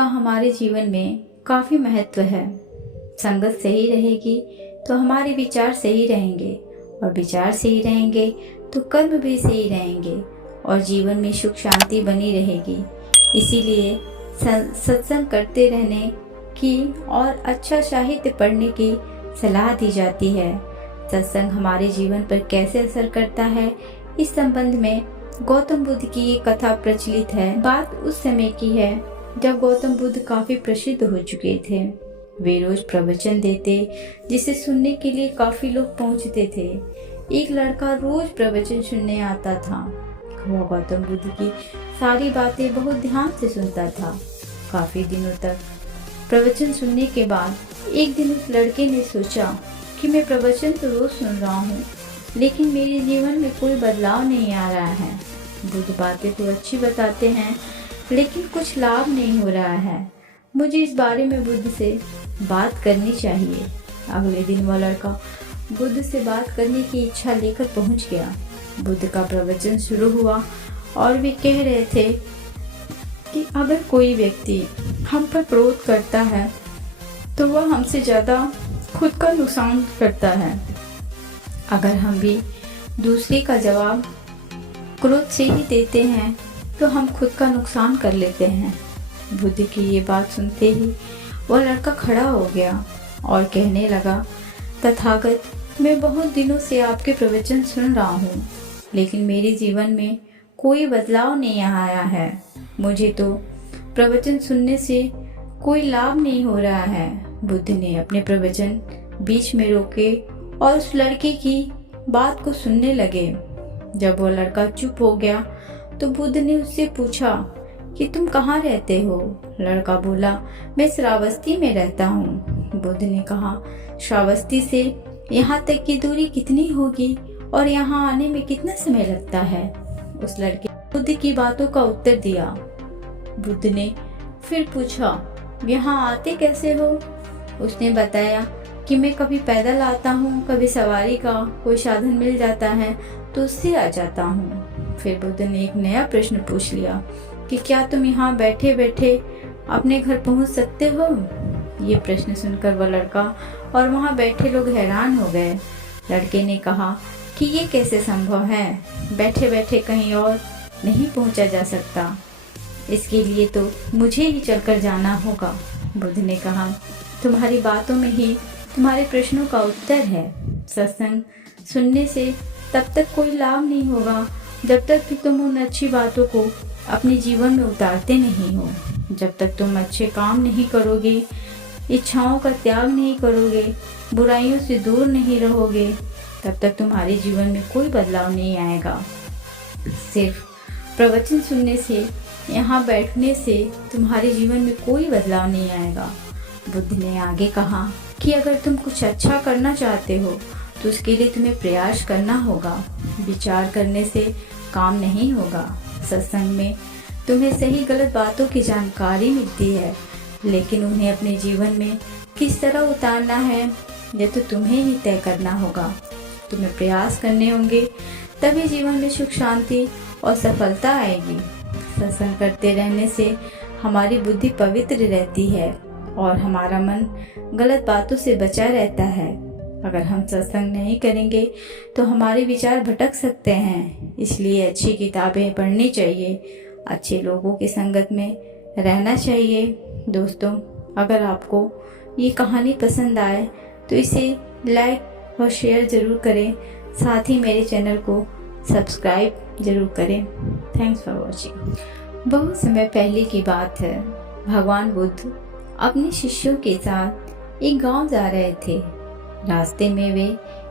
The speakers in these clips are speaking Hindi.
का हमारे जीवन में काफ़ी महत्व है। संगत सही रहेगी तो हमारे विचार सही रहेंगे, और विचार सही रहेंगे तो कर्म भी सही रहेंगे, और जीवन में सुख शांति बनी रहेगी। इसीलिए सत्संग करते रहने की और अच्छा साहित्य पढ़ने की सलाह दी जाती है। सत्संग हमारे जीवन पर कैसे असर करता है, इस संबंध में गौतम बुद्ध की ये कथा प्रचलित है। बात उस समय की है जब गौतम बुद्ध काफी प्रसिद्ध हो चुके थे। वे रोज प्रवचन देते, जिसे सुनने के लिए काफी लोग पहुंचते थे। एक लड़का रोज प्रवचन सुनने आता था। वह गौतम बुद्ध की सारी बातें बहुत ध्यान से सुनता था। काफी दिनों तक प्रवचन सुनने के बाद एक दिन उस लड़के ने सोचा कि मैं प्रवचन तो रोज सुन रहा हूँ, लेकिन मेरे जीवन में कोई बदलाव नहीं आ रहा है। बुद्ध बातें तो अच्छी बताते हैं, लेकिन कुछ लाभ नहीं हो रहा है। मुझे इस बारे में बुद्ध से बात करनी चाहिए। अगले दिन वह लड़का बुद्ध से बात करने की इच्छा लेकर पहुंच गया। बुद्ध का प्रवचन शुरू हुआ और वे कह रहे थे कि अगर कोई व्यक्ति हम पर क्रोध करता है तो वह हमसे ज़्यादा खुद का नुकसान करता है। अगर हम भी दूसरे का जवाब क्रोध से ही देते हैं तो हम खुद का नुकसान कर लेते हैं। बुद्ध की ये बात सुनते ही वह लड़का खड़ा हो गया और कहने लगा, तथागत, मैं बहुत दिनों से आपके प्रवचन सुन रहा हूँ, लेकिन मेरे जीवन में कोई बदलाव नहीं आया है। मुझे तो प्रवचन सुनने से कोई लाभ नहीं हो रहा है। बुद्ध ने अपने प्रवचन बीच में रोके और उस लड़के की बात को सुनने लगे। जब वो लड़का चुप हो गया तो बुद्ध ने उससे पूछा कि तुम कहाँ रहते हो? लड़का बोला, मैं श्रावस्ती में रहता हूँ। बुद्ध ने कहा, श्रावस्ती से यहाँ तक की दूरी कितनी होगी और यहाँ आने में कितना समय लगता है? उस लड़के बुद्ध की बातों का उत्तर दिया। बुद्ध ने फिर पूछा, यहाँ आते कैसे हो? उसने बताया कि मैं कभी पैदल आता हूँ, कभी सवारी का कोई साधन मिल जाता है तो उससे आ जाता हूँ। फिर बुद्ध ने एक नया प्रश्न पूछ लिया कि क्या तुम यहाँ बैठे बैठे अपने घर पहुँच सकते हो? ये प्रश्न सुनकर वह लड़का और वहाँ बैठे लोग हैरान हो गए। लड़के ने कहा कि ये कैसे संभव है? बैठे बैठे कहीं और नहीं पहुँचा जा सकता। इसके लिए तो मुझे ही चलकर जाना होगा। बुद्ध ने कहा, तुम्हारी बातों में ही तुम्हारे प्रश्नों का उत्तर है। सत्संग सुनने से तब तक कोई लाभ नहीं होगा जब तक कि तुम उन अच्छी बातों को अपने जीवन में उतारते नहीं हो। जब तक तुम अच्छे काम नहीं करोगे, इच्छाओं का त्याग नहीं करोगे, बुराइयों से दूर नहीं रहोगे, तब तक तुम्हारे जीवन में कोई बदलाव नहीं आएगा। सिर्फ प्रवचन सुनने से, यहाँ बैठने से तुम्हारे जीवन में कोई बदलाव नहीं आएगा। बुद्ध ने आगे कहा कि अगर तुम कुछ अच्छा करना चाहते हो तो उसके लिए तुम्हें प्रयास करना होगा। विचार करने से काम नहीं होगा। सत्संग में तुम्हें सही गलत बातों की जानकारी मिलती है, लेकिन उन्हें अपने जीवन में किस तरह उतारना है यह तो तुम्हें ही तय करना होगा। तुम्हें प्रयास करने होंगे, तभी जीवन में सुख शांति और सफलता आएगी। सत्संग करते रहने से हमारी बुद्धि पवित्र रहती है और हमारा मन गलत बातों से बचा रहता है। अगर हम सत्संग नहीं करेंगे तो हमारे विचार भटक सकते हैं। इसलिए अच्छी किताबें पढ़नी चाहिए, अच्छे लोगों की संगत में रहना चाहिए। दोस्तों, अगर आपको ये कहानी पसंद आए तो इसे लाइक और शेयर ज़रूर करें। साथ ही मेरे चैनल को सब्सक्राइब ज़रूर करें। Thanks for watching. बहुत समय पहले की बात है। भगवान बुद्ध अपने शिष्यों के साथ एक गांव जा रहे थे। रास्ते में वे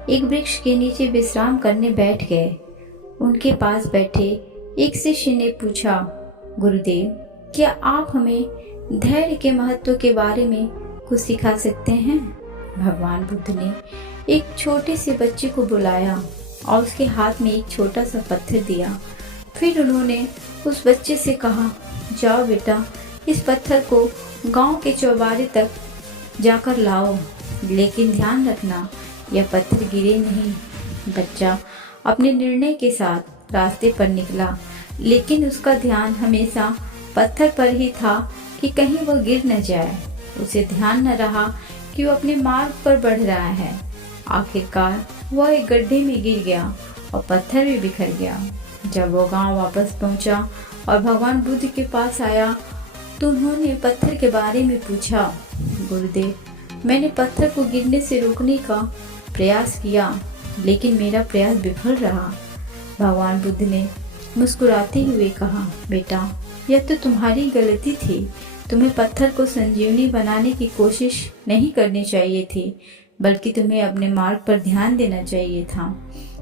एक वृक्ष के नीचे विश्राम करने बैठ गए। उनके पास बैठे एक शिष्य ने पूछा, गुरुदेव, क्या आप हमें धैर्य के महत्व के बारे में कुछ सिखा सकते हैं? भगवान बुद्ध ने एक छोटे से बच्चे को बुलाया और उसके हाथ में एक छोटा सा पत्थर दिया। फिर उन्होंने उस बच्चे से कहा, जाओ बेटा, इस पत्थर को गांव के चौबारे तक जाकर लाओ, लेकिन ध्यान रखना यह पत्थर गिरे नहीं। बच्चा अपने निर्णय के साथ रास्ते पर निकला, लेकिन उसका ध्यान हमेशा पत्थर पर ही था कि कहीं वह गिर न जाए। उसे ध्यान न रहा कि वो अपने मार्ग पर बढ़ रहा है। आखिरकार वह एक गड्ढे में गिर गया और पत्थर भी बिखर गया। जब वो गांव वापस पहुंचा और भगवान बुद्ध के पास आया तो उन्होंने पत्थर के बारे में पूछा। गुरुदेव, मैंने पत्थर को गिरने से रोकने का प्रयास किया, लेकिन मेरा प्रयास विफल रहा। भगवान बुद्ध ने मुस्कुराते हुए कहा, बेटा, यह तो तुम्हारी गलती थी। तुम्हें पत्थर को संजीवनी बनाने की कोशिश नहीं करनी चाहिए थी, बल्कि तुम्हें अपने मार्ग पर ध्यान देना चाहिए था।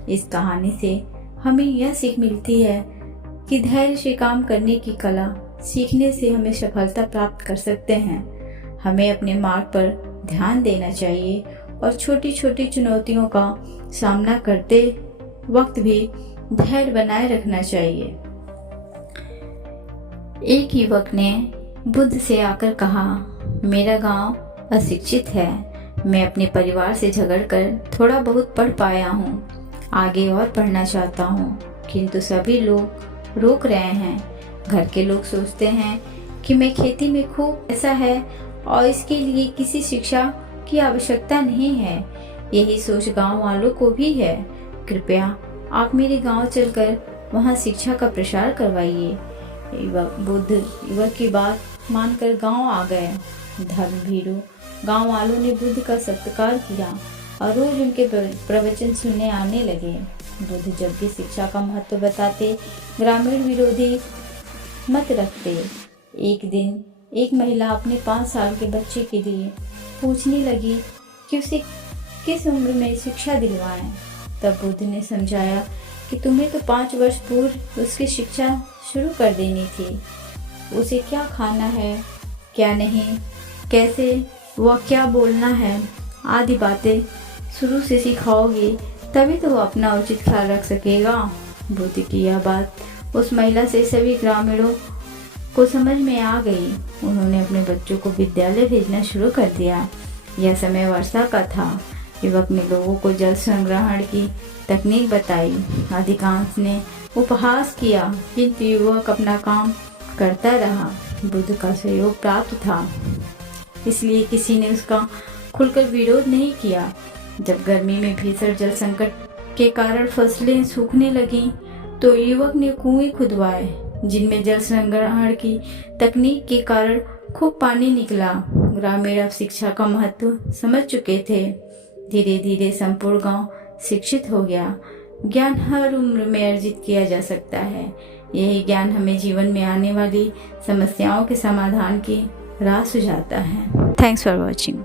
इस कहानी से हमें यह सीख मिलती है कि धैर्य से काम करने की कला सीखने से हमें सफलता प्राप्त कर सकते हैं। हमें अपने मार्ग पर ध्यान देना चाहिए और छोटी छोटी चुनौतियों का सामना करते वक्त भी धैर्य बनाए रखना चाहिए। एक युवक ने बुद्ध से आकर कहा, मेरा गांव अशिक्षित है। मैं अपने परिवार से झगड़कर थोड़ा बहुत पढ़ पाया हूँ। आगे और पढ़ना चाहता हूँ, किंतु सभी लोग रोक रहे हैं। घर के लोग सोचते हैं कि मैं खेती में खूब पैसा है और इसके लिए किसी शिक्षा की आवश्यकता नहीं है। यही सोच गांव वालों को भी है। कृपया आप मेरे गांव चलकर वहां शिक्षा का प्रसार करवाइए। बुद्ध युवक की बात मानकर गांव आ गए। धर्म भीरू गांव वालों ने बुद्ध का सत्कार किया और रोज उनके प्रवचन सुनने आने लगे। बुद्ध जब भी शिक्षा का महत्व बताते, ग्रामीण विरोधी मत रखते। एक दिन एक महिला अपने 5 साल के बच्चे के लिए पूछने लगी कि उसे किस उम्र में शिक्षा दिलवाएं। तब बुद्ध ने समझाया कि तुम्हें तो 5 वर्ष पूर्व उसकी शिक्षा शुरू कर देनी थी। उसे क्या खाना है, क्या नहीं, कैसे वह क्या बोलना है आदि बातें शुरू से सिखाओगे, तभी तो वो अपना उचित ख्याल रख सकेगा। बुद्ध की यह बात उस महिला से सभी ग्रामीणों को समझ में आ गई। उन्होंने अपने बच्चों को विद्यालय भेजना शुरू कर दिया। यह समय वर्षा का था। युवक ने लोगों को जल संग्रहण की तकनीक बताई। अधिकांश ने उपहास किया, किंतु युवक अपना काम करता रहा। बुद्ध का सहयोग प्राप्त था, इसलिए किसी ने उसका खुलकर विरोध नहीं किया। जब गर्मी में भीषण जल संकट के कारण फसलें सूखने लगीं, तो युवक ने कुएं खुदवाए, जिनमें जल संग्रहण की तकनीक के कारण खूब पानी निकला। ग्रामीण अब शिक्षा का महत्व समझ चुके थे। धीरे धीरे संपूर्ण गांव शिक्षित हो गया। ज्ञान हर उम्र में अर्जित किया जा सकता है। यही ज्ञान हमें जीवन में आने वाली समस्याओं के समाधान की राह सुझाता है। Thanks for watching.